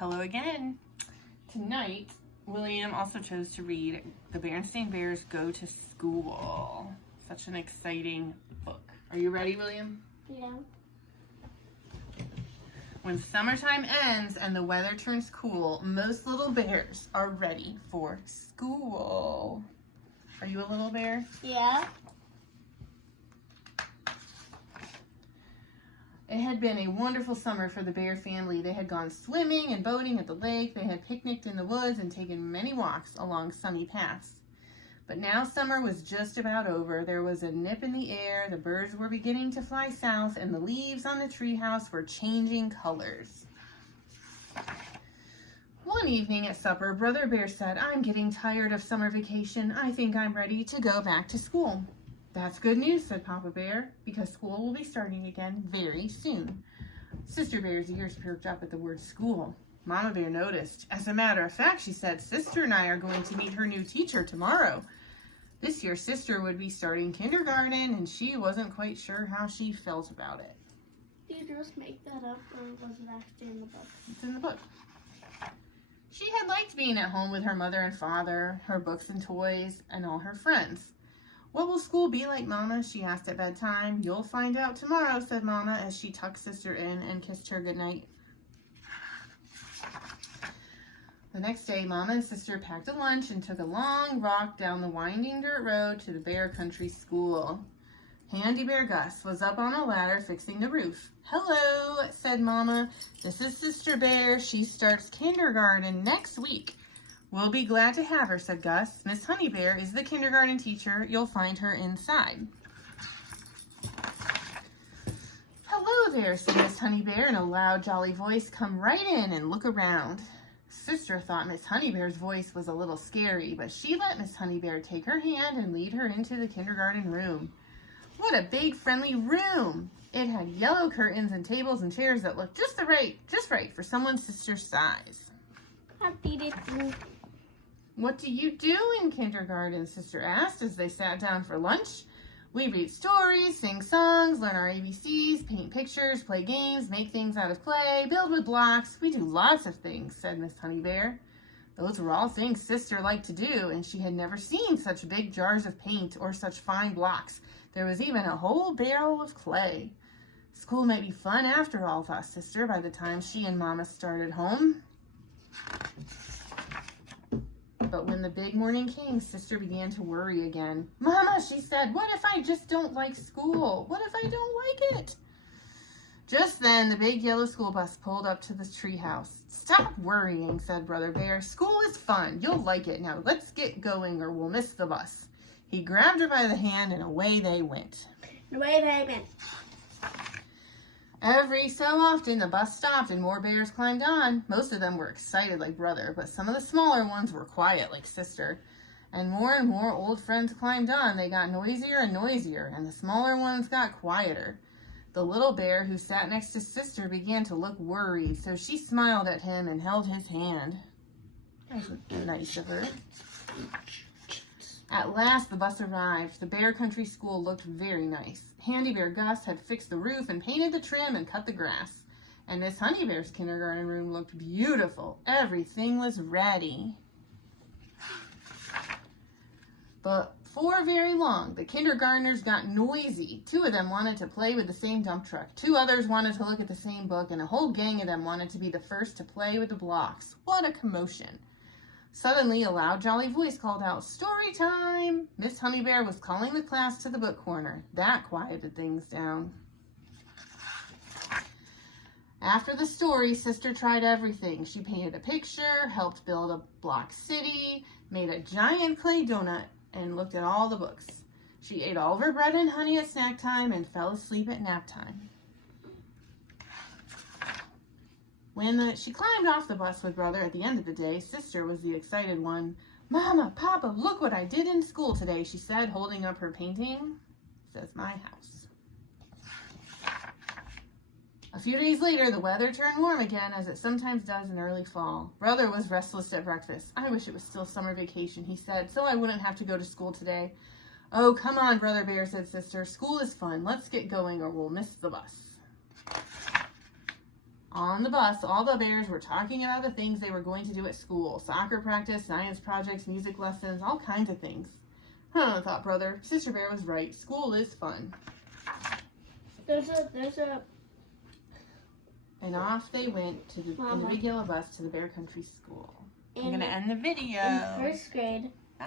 Hello again. Tonight, William also chose to read The Berenstain Bears Go to School. Such an exciting book. Are you ready, William? Yeah. When summertime ends and the weather turns cool, most little bears are ready for school. Are you a little bear? Yeah. It had been a wonderful summer for the bear family. They had gone swimming and boating at the lake. They had picnicked in the woods and taken many walks along sunny paths. But now summer was just about over. There was a nip in the air. The birds were beginning to fly south, and the leaves on the treehouse were changing colors. One evening at supper, Brother Bear said, "I'm getting tired of summer vacation. I think I'm ready to go back to school." "That's good news," said Papa Bear, "because school will be starting again very soon." Sister Bear's ears perked up at the word school. Mama Bear noticed. "As a matter of fact," she said, "Sister and I are going to meet her new teacher tomorrow." This year, Sister would be starting kindergarten, and she wasn't quite sure how she felt about it. Did you just make that up, or was it actually in the book? It's in the book. She had liked being at home with her mother and father, her books and toys, and all her friends. "What will school be like, Mama?" she asked at bedtime. "You'll find out tomorrow," said Mama as she tucked Sister in and kissed her goodnight. The next day, Mama and Sister packed a lunch and took a long walk down the winding dirt road to the Bear Country School. Handy Bear Gus was up on a ladder fixing the roof. "Hello," said Mama. "This is Sister Bear. She starts kindergarten next week." "We'll be glad to have her," said Gus. "Miss Honey Bear is the kindergarten teacher. You'll find her inside." "Hello there," said Miss Honey Bear in a loud, jolly voice. "Come right in and look around." Sister thought Miss Honey Bear's voice was a little scary, but she let Miss Honey Bear take her hand and lead her into the kindergarten room. What a big, friendly room! It had yellow curtains and tables and chairs that looked just right for someone's sister's size. "What do you do in kindergarten?" Sister asked as they sat down for lunch. "We read stories, sing songs, learn our ABCs, paint pictures, play games, make things out of clay, build with blocks. We do lots of things," said Miss Honey Bear. Those were all things Sister liked to do, and she had never seen such big jars of paint or such fine blocks. There was even a whole barrel of clay. School might be fun after all, thought Sister by the time she and Mama started home. But when the big morning came, Sister began to worry again. "Mama," she said, "what if I just don't like school? What if I don't like it?" Just then, the big yellow school bus pulled up to the treehouse. "Stop worrying," said Brother Bear. "School is fun. You'll like it. Now let's get going or we'll miss the bus." He grabbed her by the hand and away they went. Every so often, the bus stopped and more bears climbed on. Most of them were excited like Brother, but some of the smaller ones were quiet like Sister. And more old friends climbed on. They got noisier and noisier, and the smaller ones got quieter. The little bear who sat next to Sister began to look worried, so she smiled at him and held his hand. That was nice of her. At last, the bus arrived. The Bear Country School looked very nice. Handy Bear Gus had fixed the roof and painted the trim and cut the grass. And Miss Honey Bear's kindergarten room looked beautiful. Everything was ready. But before very long, the kindergartners got noisy. 2 of them wanted to play with the same dump truck. 2 others wanted to look at the same book, and a whole gang of them wanted to be the first to play with the blocks. What a commotion. Suddenly, a loud, jolly voice called out, "Story time!" Miss Honey Bear was calling the class to the book corner. That quieted things down. After the story, Sister tried everything. She painted a picture, helped build a block city, made a giant clay donut, and looked at all the books. She ate all of her bread and honey at snack time and fell asleep at nap time. When she climbed off the bus with Brother at the end of the day, Sister was the excited one. "Mama, Papa, look what I did in school today," she said, holding up her painting. It says, "My house." A few days later, the weather turned warm again, as it sometimes does in early fall. Brother was restless at breakfast. "I wish it was still summer vacation," he said, "so I wouldn't have to go to school today." "Oh, come on, Brother Bear," said Sister. "School is fun. Let's get going or we'll miss the bus." On the bus, all the bears were talking about the things they were going to do at school. Soccer practice, science projects, music lessons, all kinds of things. Huh, thought Brother. Sister Bear was right. School is fun. There's a. And off they went to the, in the big yellow bus to the Bear Country School. I'm going to In end the video. in first grade. Bye.